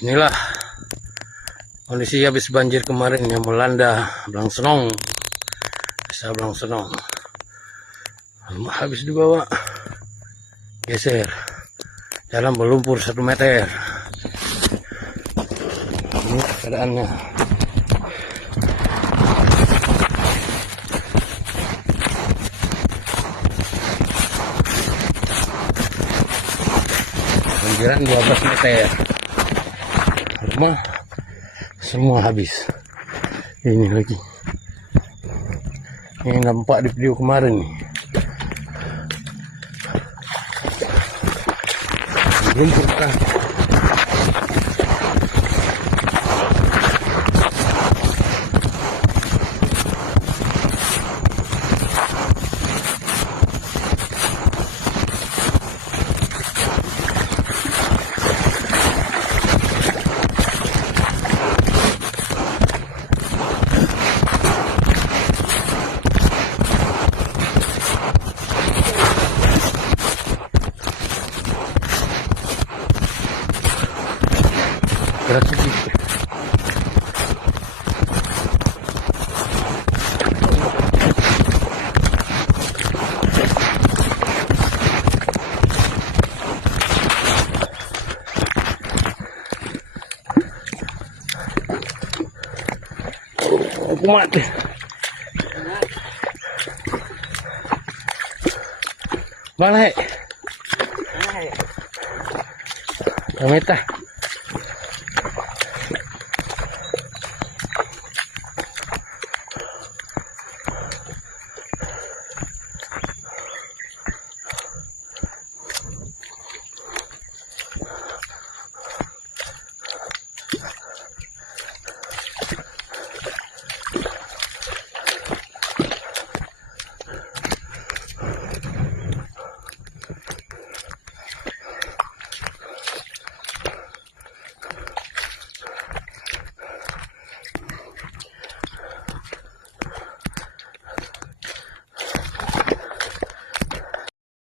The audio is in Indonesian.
Inilah kondisi habis banjir kemarin yang melanda Blangsenong, desa Blangsenong. Habis dibawa, geser, jalan berlumpur 1 meter. Ini keadaannya. Banjiran 12 meter. Rumah semua habis. Ini lagi. Ini nampak di video kemarin nih. Lumpur kan. Gerak sedikit. Aku mati. Mana? Kameta.